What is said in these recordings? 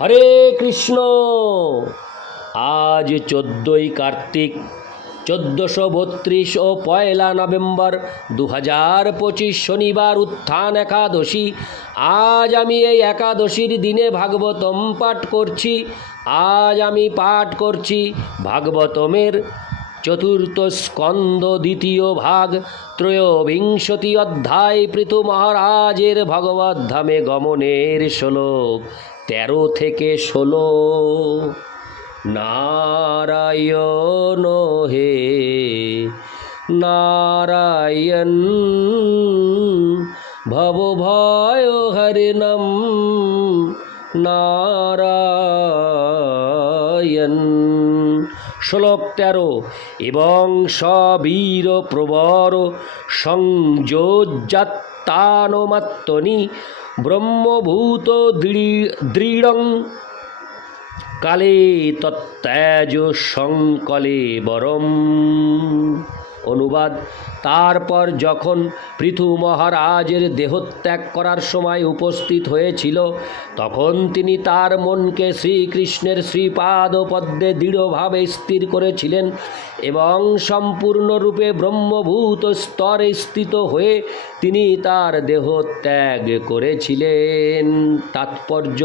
হরে কৃষ্ণ। আজ চোদ্দোই কার্তিক, চোদ্দোশো বত্রিশ ও পয়লা নভেম্বর দু হাজার পঁচিশ শনিবার উত্থান একাদশী। আজ আমি এই একাদশীর দিনে ভাগবতম পাঠ করছি। আজ আমি পাঠ করছি ভাগবতমের চতুর্থ স্কন্দ দ্বিতীয় ভাগ, ত্রয়োবিংশতি অধ্যায় পৃথু মহারাজের ভগবত ধামে গমনের শ্লোক। তেরো থেকে ষোলো। নারায়ণ হে, নারায়ণ ভব ভয় হরিণম নারায়ণ। শ্লোক তেরো, এবং সবীর প্রবর সংযোজাত্তানমাত্মনি ब्रह्म भूत दृढ़ কালে তত্ত্যাজ সংকলে বরম। অনুবাদ, তারপর যখন পৃথু মহারাজের দেহত্যাগ করার সময় উপস্থিত হয়েছিল, তখন তিনি তার মনকে শ্রীকৃষ্ণের শ্রীপাদ পদ্মে দৃঢ়ভাবে স্থির করেছিলেন এবং সম্পূর্ণরূপে ব্রহ্মভূত স্তরে স্থিত হয়ে তিনি তার দেহত্যাগ করেছিলেন। তাৎপর্য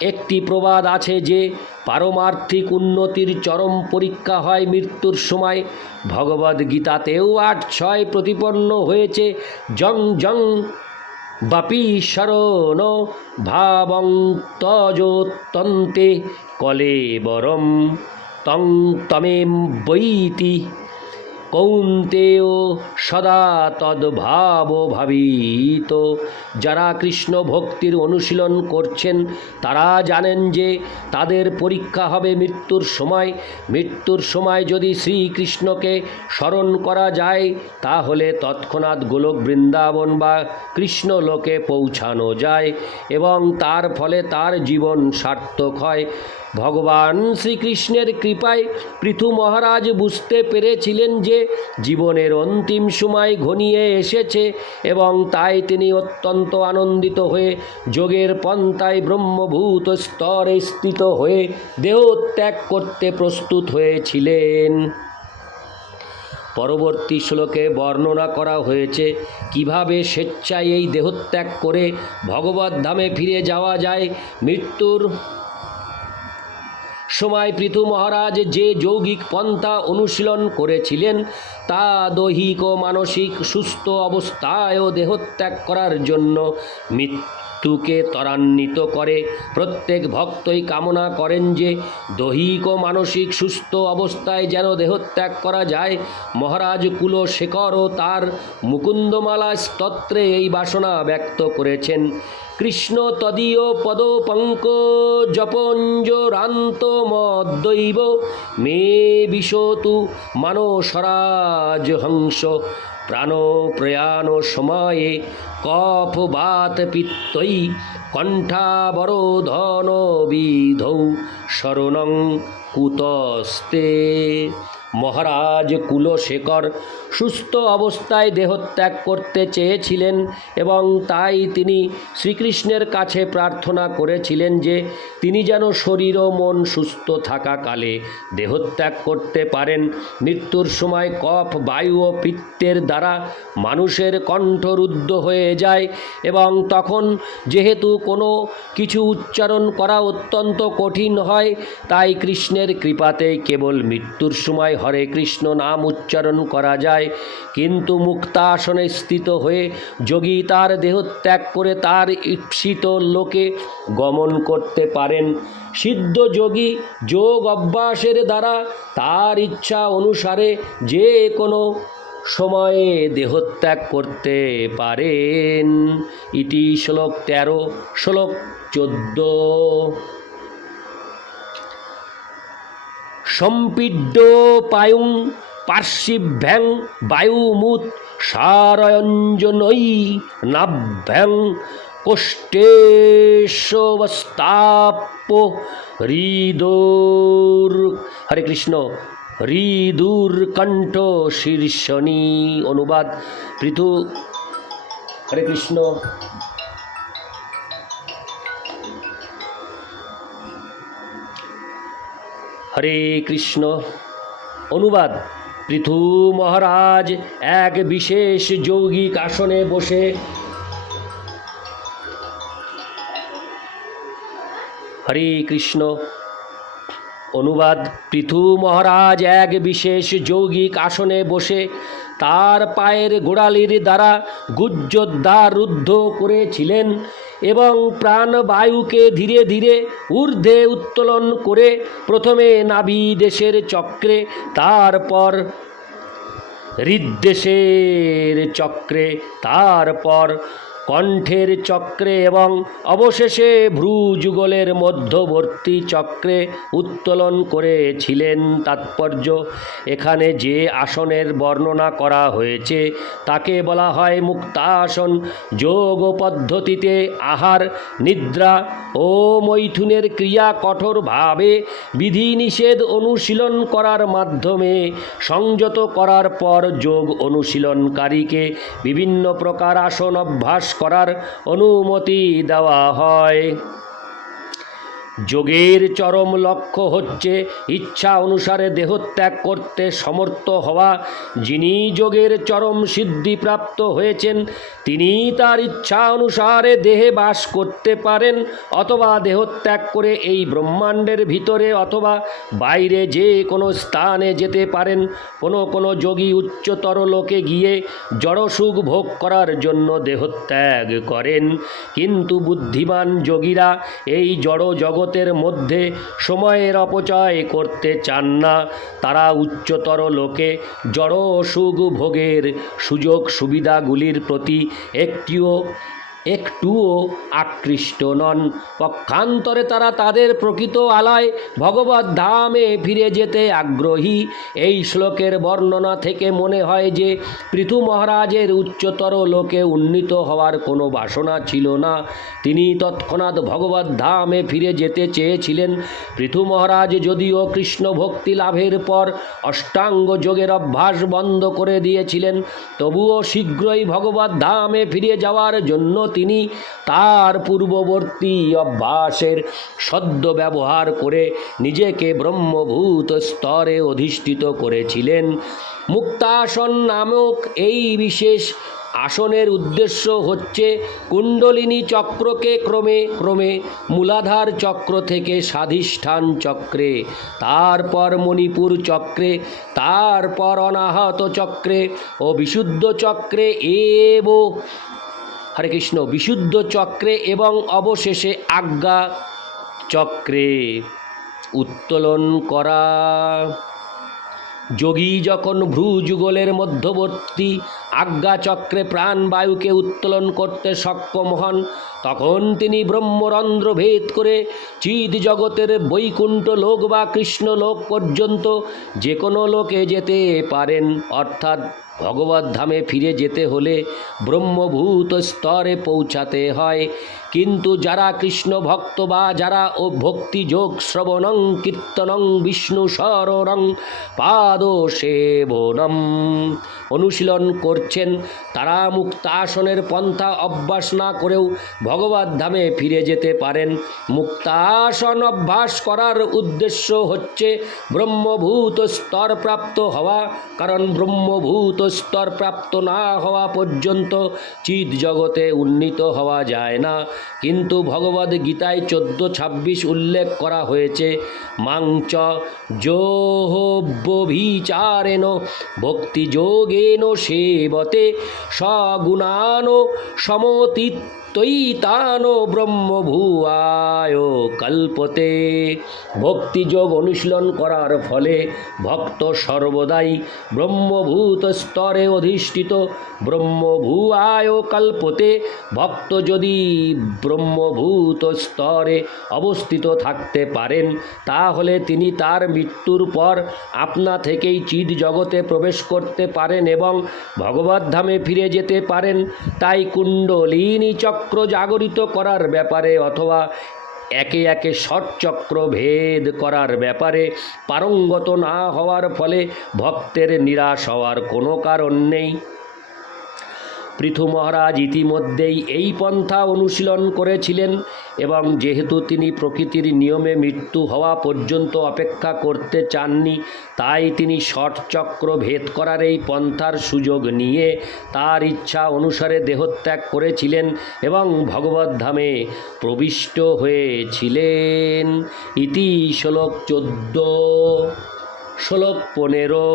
একটি প্রবাদ আছে যে পারমার্থিক উন্নতির চরম পরীক্ষা হয় মৃত্যুর সময়। ভগবদ গীতাতেও আট ছয় প্রতিপন্ন হয়েছে জং জং বাপি শরণ ভাবং তজোত্তন্তে কলে বরম তং তমেম বৈতি। কৌন্তেয় সদা তদ্ভাব ভাবিত। যারা কৃষ্ণ ভক্তির অনুশীলন করছেন, তারা জানেন যে তাদের পরীক্ষা হবে মৃত্যুর সময়। মৃত্যুর সময় যদি শ্রীকৃষ্ণকে স্মরণ করা যায়, তাহলে তৎক্ষণাৎ গোলক বৃন্দাবন বা কৃষ্ণ লোকে পৌঁছানো যায় এবং তার ফলে তার জীবন সার্থক হয়। ভগবান শ্রীকৃষ্ণের কৃপায় পৃথু মহারাজ বুঝতে পেরেছিলেন যে জীবনের অন্তিম সময় ঘনিয়ে এসেছে এবং তাই তিনি অত্যন্ত আনন্দিত হয়ে যোগের পন্থায় ব্রহ্মভূত স্তরে স্থিত হয়ে দেহ ত্যাগ করতে প্রস্তুত হয়েছিলেন। পরবর্তী শ্লোকে বর্ণনা করা হয়েছে, কীভাবে স্বেচ্ছায় এই দেহত্যাগ করে ভগবত ধামে ফিরে যাওয়া যায়? মৃত্যুর সময় পৃথু মহারাজ যে যৌগিক পন্থা অনুশীলন করেছিলেন, তা দৈহিক ও মানসিক সুস্থ অবস্থায় ও দেহত্যাগ করার জন্য মৃত্যুকে ত্বরান্বিত করে। প্রত্যেক ভক্তই কামনা করেন যে দৈহিক ও মানসিক সুস্থ অবস্থায় যেন দেহত্যাগ করা যায়। মহারাজ কুলশেখর ও তার মুকুন্দমালা স্তত্রে এই বাসনা ব্যক্ত করেছেন। কৃষ্ণ তদীয় পদ পঙ্ক জপঞ্জরান্ত মদ্দৈব মে বিশতু মানসরাজ হংস প্রাণ প্রয়াণ সময়ে কফ বাত পিত্তই কণ্ঠাবরোধন বিধৌ শরণং কুতস্তে। মহারাজ কুলশেখর সুস্থ অবস্থায় দেহত্যাগ করতে চেয়েছিলেন এবং তাই তিনি শ্রীকৃষ্ণের কাছে প্রার্থনা করেছিলেন যে তিনি যেন শরীর ও মন সুস্থ থাকাকালে দেহত্যাগ করতে পারেন। মৃত্যুর সময় কফ, বায়ু ও পিত্তের দ্বারা মানুষের কণ্ঠরুদ্ধ হয়ে যায় এবং তখন যেহেতু কোনো কিছু উচ্চারণ করা অত্যন্ত কঠিন হয়, তাই কৃষ্ণের কৃপাতেই কেবল মৃত্যুর সময় হরে কৃষ্ণ নাম উচ্চারণ করা যায়। কিন্তু মুক্তাসনে স্থিত হয়ে যোগী তার দেহত্যাগ করে তার ঈপ্সিত লোকে গমন করতে পারেন। সিদ্ধ যোগী যোগ অভ্যাসের দ্বারা তার ইচ্ছা অনুসারে যে কোনো সময়ে দেহত্যাগ করতে পারেন। ইতি শ্লোক তেরো, শ্লোক চোদ্দ। সম্পিড্য পায়ুং পার্শ্বিভ্যাং বায়ুমুত সারয়ঞ্জনৈ নাভ্যাং কোষ্ঠেশ্বস্তাপ্য হৃদোর। হরে কৃষ্ণ। হৃদুর কণ্ঠ শীর্ষণী অনুবাদ পৃথু। হরে কৃষ্ণ। হরে কৃষ্ণ। অনুবাদ পৃথু মহারাজ এক বিশেষ যৌগিক আসনে বসে। হরে কৃষ্ণ। অনুবাদ, পৃথু মহারাজ এক বিশেষ যৌগিক আসনে বসে তার পায়ের গোড়ালির দ্বারা গুজ্জোদ্বার রুদ্ধ করেছিলেন এবং প্রাণবায়ুকে ধীরে ধীরে ঊর্ধ্বে উত্তোলন করে প্রথমে নাভি দেশের চক্রে, তারপর হৃদ্দেশের চক্রে, তারপর কণ্ঠের চক্রে এবং অবশেষে ভ্রু যুগলের মধ্যবর্তী চক্রে উত্তোলন করেছিলেন তাৎপর্য। এখানে যে আসনের বর্ণনা করা হয়েছে, তাকে বলা হয় মুক্তাসন। যোগ পদ্ধতিতে আহার, নিদ্রা ও মৈথুনের ক্রিয়া কঠোরভাবে বিধিনিষেধ অনুশীলন করার মাধ্যমে সংযত করার পর যোগ অনুশীলনকারীকে বিভিন্ন প্রকার আসন অভ্যাস করার অনুমতি দেওয়া হয়। যোগের চরম লক্ষ্য হচ্ছে ইচ্ছা অনুসারে দেহত্যাগ করতে সমর্থ হওয়া। যিনি যোগের চরম সিদ্ধিপ্রাপ্ত হয়েছেন, তিনি তার ইচ্ছা অনুসারে দেহে বাস করতে পারেন অথবা দেহত্যাগ করে এই ব্রহ্মাণ্ডের ভিতরে অথবা বাইরে যে কোনো স্থানে যেতে পারেন। কোনো কোনো যোগী উচ্চতর লোকে গিয়ে জড়সুখ ভোগ করার জন্য দেহত্যাগ করেন। কিন্তু বুদ্ধিমান যোগীরা এই জড় জগতের মধ্যে সময়ের অপচয় করতে চান না। তারা উচ্চতর লোকে জড় সুখ ভোগের সুযোগ সুবিধাগুলির প্রতি একটিও একটুও আকৃষ্ট নন। পক্ষান্তরে তারা তাদের প্রকৃত আলায় ভগবত ধামে ফিরে যেতে আগ্রহী। এই শ্লোকের বর্ণনা থেকে মনে হয় যে পৃথু মহারাজের উচ্চতর লোকে উন্নীত হওয়ার কোনো বাসনা ছিল না। তিনি তৎক্ষণাৎ ভগবত ধামে ফিরে যেতে চেয়েছিলেন। পৃথু মহারাজ যদিও কৃষ্ণ ভক্তি লাভের পর অষ্টাঙ্গ যোগের অভ্যাস বন্ধ করে দিয়েছিলেন, তবুও শীঘ্রই ভগবত ধামে ফিরে যাওয়ার জন্য তিনি তার পূর্ববর্তী অভ্যাসের সদ্য ব্যবহার করে নিজেকে ব্রহ্মভূত স্তরে অধিষ্ঠিত করেছিলেন। মুক্তাসন নামক এই বিশেষ আসনের উদ্দেশ্য হচ্ছে কুণ্ডলিনী চক্রকে ক্রমে ক্রমে মূলাধার চক্র থেকে স্বাধিষ্ঠান চক্রে, তারপর মণিপুর চক্রে, তারপর অনাহত চক্রে ও বিশুদ্ধ চক্রে এব হরে কৃষ্ণ বিশুদ্ধ চক্রে এবং অবশেষে আজ্ঞা চক্রে উত্তোলন করা। যোগী যখন ভ্রু যুগলের মধ্যবর্তী আজ্ঞাচক্রে প্রাণবায়ুকে উত্তোলন করতে সক্ষম হন, তখন তিনি ব্রহ্মরন্ধ্র ভেদ করে চিদ জগতের বৈকুণ্ঠ লোক বা কৃষ্ণ লোক পর্যন্ত যে কোনো লোকে যেতে পারেন। অর্থাৎ ভগবত ধামে ফিরে যেতে হলে ব্রহ্মভূত স্তরে পৌঁছাতে হয়। কিন্তু যারা কৃষ্ণ ভক্ত বা যারা ও ভক্তি যোগ শ্রবণং কীর্তনং বিষ্ণু স্মরণং পাদ সেবনম অনুশীলন করছেন তারা মুক্তাসনের পন্থা অভ্যাস না করেও ভগবত ধামে ফিরে যেতে পারেন। মুক্তাসন অভ্যাস করার উদ্দেশ্য হচ্ছে ব্রহ্মভূত স্তর প্রাপ্ত হওয়া। কারণ ব্রহ্মভূত স্তর প্রাপ্ত না হওয়া পর্যন্ত চিৎ জগতে উন্নীত হওয়া যায় না। কিন্তু ভগবদ গীতায় চোদ্দ ছাব্বিশ উল্লেখ করা হয়েছে মাংচ যোহব্যভিচারেণ ভক্তিযোগেন সেবতে সগুণানো সমতীত তৈতানো ব্রহ্মভুয়ায় কল্পতে। ভক্তিযোগ অনুশীলন করার ফলে ভক্ত সর্বদাই ব্রহ্মভূত স্তরে অধিষ্ঠিত। ব্রহ্মভুয়ায় কল্পতে ভক্ত যদি ব্রহ্মভূত স্তরে অবস্থিত থাকতে পারেন, তাহলে তিনি তার মৃত্যুর পর আপনা থেকেই চিদ জগতে প্রবেশ করতে পারেন এবং ভগবত ধামে ফিরে যেতে পারেন। তাই কুণ্ডলিনী চক্র জাগরিত করার ব্যাপারে অথবা একে একে ষটচক্র ভেদ করার ব্যাপারে পারঙ্গত না হওয়ার ফলে ভক্তের নিরাশ হওয়ার কোনো কারণ নেই। পৃথু মহারাজ ইতিমধ্যেই এই পন্থা অনুশীলন করেছিলেন এবং যেহেতু তিনি প্রকৃতির নিয়মে মৃত্যু হওয়া পর্যন্ত অপেক্ষা করতে চাননি, তাই তিনি ষটচক্র ভেদ করার এই পন্থার সুযোগ নিয়ে তার ইচ্ছা অনুসারে দেহত্যাগ করেছিলেন এবং ভগবদ্ধামে প্রবিষ্ট হয়েছিলেন। ইতি শ্লোক চোদ্দ, শ্লোক পনেরো।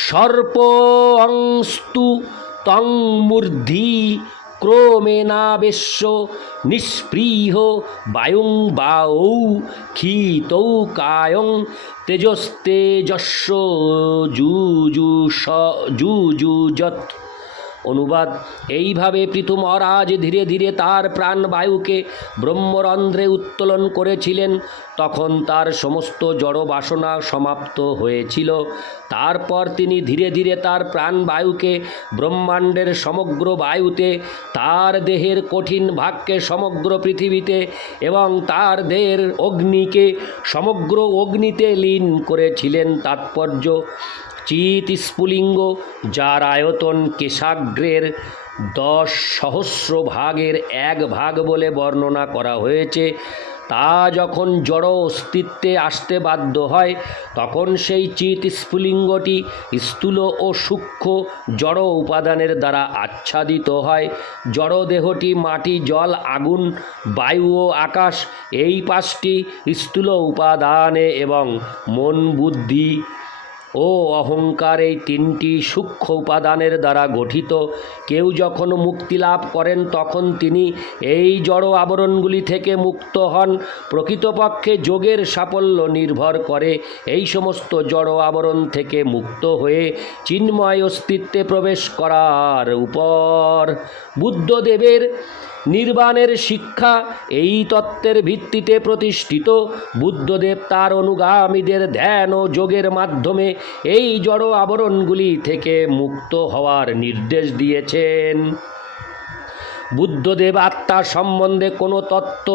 উৎসর্পংস্তু তং মূর্ধি ক্রমেণাবেশ্য নিঃস্পৃহ বায়ুং বাউ ক্ষিতৌ কায়ং তেজস্তেজস্ব যুজুষ যুযুজত অনুবাদ। এইভাবে পৃথু মহারাজ ধীরে ধীরে তার প্রাণবায়ুকে ব্রহ্মরন্ধ্রে উত্তোলন করেছিলেন। তখন তার সমস্ত জড় বাসনা সমাপ্ত হয়েছিল। তারপর তিনি ধীরে ধীরে তার প্রাণবায়ুকে ব্রহ্মাণ্ডের সমগ্র বায়ুতে, তার দেহের কঠিন ভাগকে সমগ্র পৃথিবীতে এবং তার দেহের অগ্নিকে সমগ্র অগ্নিতে লীন করেছিলেন তাৎপর্য। চিত স্ফুলিঙ্গ যার আয়তন কেশাগ্রের দশ সহস্র ভাগের এক ভাগ বলে বর্ণনা করা হয়েছে, তা যখন জড় অস্তিত্বে আসতে বাধ্য হয়, তখন সেই চিত স্ফুলিঙ্গটি স্থূল ও সূক্ষ্ম জড় উপাদানের দ্বারা আচ্ছাদিত হয়। জড় দেহটি মাটি, জল, আগুন, বায়ু ও আকাশ, এই পাঁচটি স্থূল উপাদানে এবং মন, বুদ্ধি ও অহংকার এই তিনটি সূক্ষ্ম উপাদানের দ্বারা গঠিত। কেউ যখন মুক্তি লাভ করেন, তখন তিনি এই জড় আবরণগুলি থেকে মুক্ত হন। প্রকৃতপক্ষে যোগের সাফল্য নির্ভর করে। এই সমস্ত জড় আবরণ থেকে মুক্ত হয়ে চিন্ময় অস্তিত্বে প্রবেশ করার উপর বুদ্ধদেবের নির্বাণের শিক্ষা এই তত্ত্বের ভিত্তিতে প্রতিষ্ঠিত। বুদ্ধদেব তার অনুগামীদের ধ্যান ও যোগের মাধ্যমে এই জড় আবরণগুলি থেকে মুক্ত হওয়ার নির্দেশ দিয়েছেন। বুদ্ধদেব আত্মা সম্বন্ধে কোনো তত্ত্ব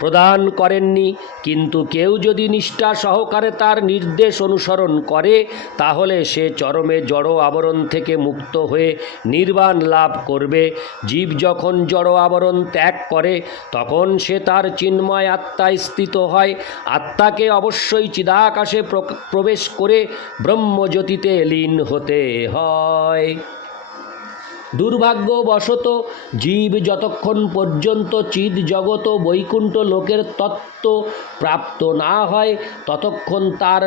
প্রদান করেননি। কিন্তু কেউ যদি নিষ্ঠা সহকারে তার নির্দেশ অনুসরণ করে, তাহলে সে চরমে জড় আবরণ থেকে মুক্ত হয়ে নির্বাণ লাভ করবে। জীব যখন জড় আবরণ ত্যাগ করে, তখন সে তার চিন্ময় আত্মায় স্থিত হয়। আত্মাকে অবশ্যই চিদাকাশে প্র- প্রবেশ করে ব্রহ্মজ্যোতিতে লীন হতে হয়। দুর্ভাগ্যবশত জীব যতক্ষণ পর্যন্ত চিদ জগত বৈকুণ্ঠ লোকের তত্ত্ব প্রাপ্ত না হয়, ততক্ষণ তার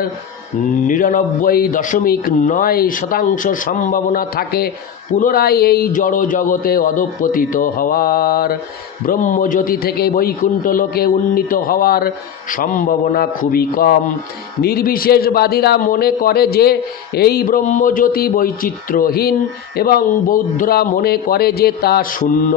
নিরানব্বই দশমিক নয় শতাংশ সম্ভাবনা থাকে। পুনরায় এই জড় জগতে অধপতিত হওয়ার, ব্রহ্মজ্যোতি থেকে বৈকুণ্ঠ লোকে উন্নীত হওয়ার সম্ভাবনা খুবই কম। নির্বিশেষবাদীরা মনে করে যে এই ব্রহ্মজ্যোতি বৈচিত্র্যহীন এবং বৌদ্ধরা মনে করে যে তা শূন্য।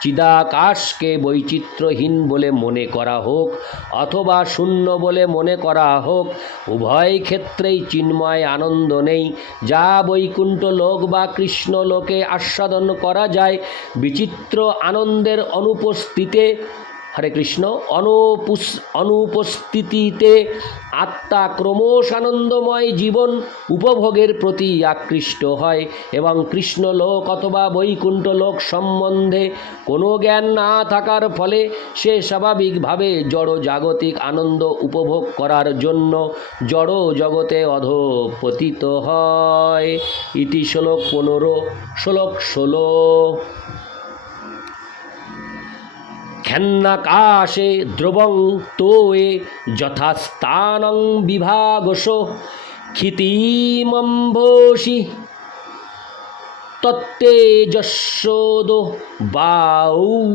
চিদাকাশকে বৈচিত্র্যহীন বলে মনে করা হোক অথবা শূন্য বলে মনে করা হোক, উভয় ক্ষেত্রেই চিন্ময় আনন্দ নেই। যা বৈকুণ্ঠ লোক বা কৃষ্ণ লোকে আস্বাদন করা যায়। বিচিত্র আনন্দের অনুপস্থিতিতে হরে কৃষ্ণ। অনুপুস, অনুপস্থিতিতে আত্মা ক্রমশ আনন্দময় জীবন উপভোগের প্রতি আকৃষ্ট হয় এবং কৃষ্ণ লোক অথবা বৈকুণ্ঠ লোক সম্বন্ধে কোনো জ্ঞান না থাকার ফলে সে স্বাভাবিকভাবে জড় জাগতিক আনন্দ উপভোগ করার জন্য জড় জগতে অধপতিত হয়। ইতি শ্লোক পনেরো, শ্লোক ষোলো। খ্যান্নাকাশে দ্রবং তোয়ে যথাস্থানং বিভাগস ক্ষিতিমম্ভোষি তত্তেজস্যোদ বাউ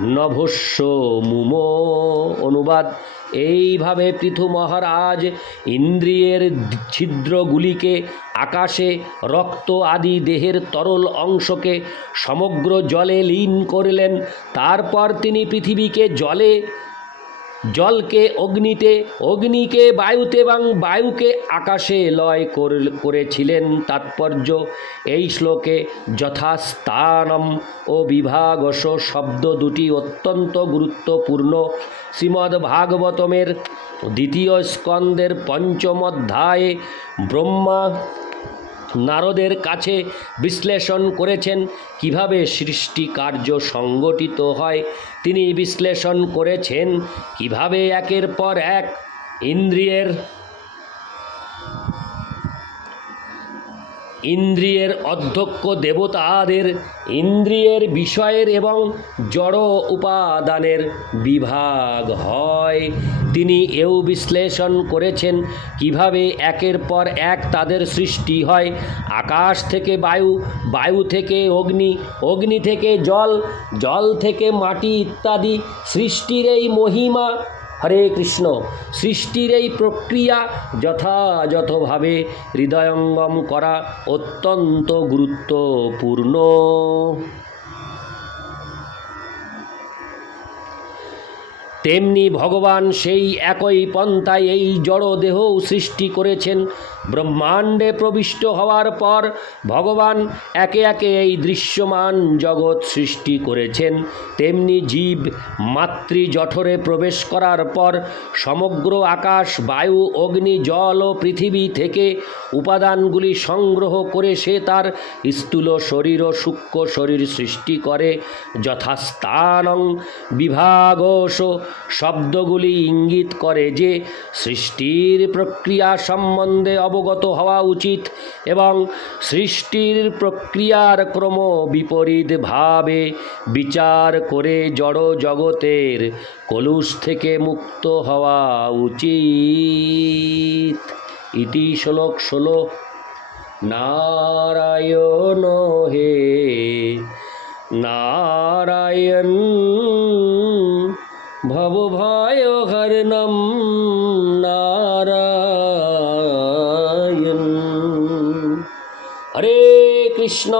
নভস্য মুম। অনুবাদ, এইভাবে পৃথু মহারাজ ইন্দ্রিয়ের ছিদ্রগুলিকে আকাশে, রক্ত আদি দেহের তরল অংশকে সমগ্র জলে লীন করলেন। তারপর তিনি পৃথিবীকে জলে জলকে অগ্নিতে, অগ্নিকে বায়ুতে এবং বায়ুকে আকাশে লয় কর- করেছিলেন তাৎপর্য। এই শ্লোকে যথাস্থানম ও বিভাগস শব্দ দুটি অত্যন্ত গুরুত্বপূর্ণ। শ্রীমদ্ ভাগবতমের দ্বিতীয় স্কন্দের পঞ্চম অধ্যায়ে ব্রহ্মা নারদের কাছে বিশ্লেষণ করেছেন কীভাবে সৃষ্টি কার্য সংগঠিত হয়। তিনি বিশ্লেষণ করেছেন কীভাবে একের পর এক ইন্দ্রিয়ের ইন্দ্রিয়ের অধ্যক্ষ দেবতাদের, ইন্দ্রিয়ের বিষয়ের এবং জড় উপাদানের বিভাগ হয়। তিনি এও বিশ্লেষণ করেছেন কীভাবে একের পর এক তাদের সৃষ্টি হয়। আকাশ থেকে বায়ু বায়ু থেকে অগ্নি অগ্নি থেকে জল জল থেকে মাটি ইত্যাদি সৃষ্টির এই মহিমা হরে কৃষ্ণ। সৃষ্টির এই প্রক্রিয়া যথাযথভাবে হৃদয়ঙ্গম করা অত্যন্ত গুরুত্বপূর্ণ। তেমনি ভগবান সেই একই পন্থায় এই জড় দেহও সৃষ্টি করেছেন। ব্রহ্মাণ্ডে প্রবিষ্ট হওয়ার পর ভগবান একে একে এই দৃশ্যমান জগৎ সৃষ্টি করেছেন। তেমনি জীব মাতৃ জঠরে প্রবেশ করার পর সমগ্র আকাশ, বায়ু, অগ্নি, জল ও পৃথিবী থেকে উপাদানগুলি সংগ্রহ করে সে তার স্থূল শরীর ও সূক্ষ্ম শরীর সৃষ্টি করে। যথাস্থানং বিভাগস শব্দগুলি ইঙ্গিত করে যে সৃষ্টির প্রক্রিয়া সম্বন্ধে অবগত হওয়া উচিত এবং সৃষ্টির প্রক্রিয়ার ক্রম বিপরীতভাবে বিচার করে জড় জগতের কলুষ থেকে মুক্ত হওয়া উচিত। ইতি শ্লোক ষোলো। নারায়ণ হে নারায়ণ ভবভয় হরণম নারায়ণ কৃষ্ণ।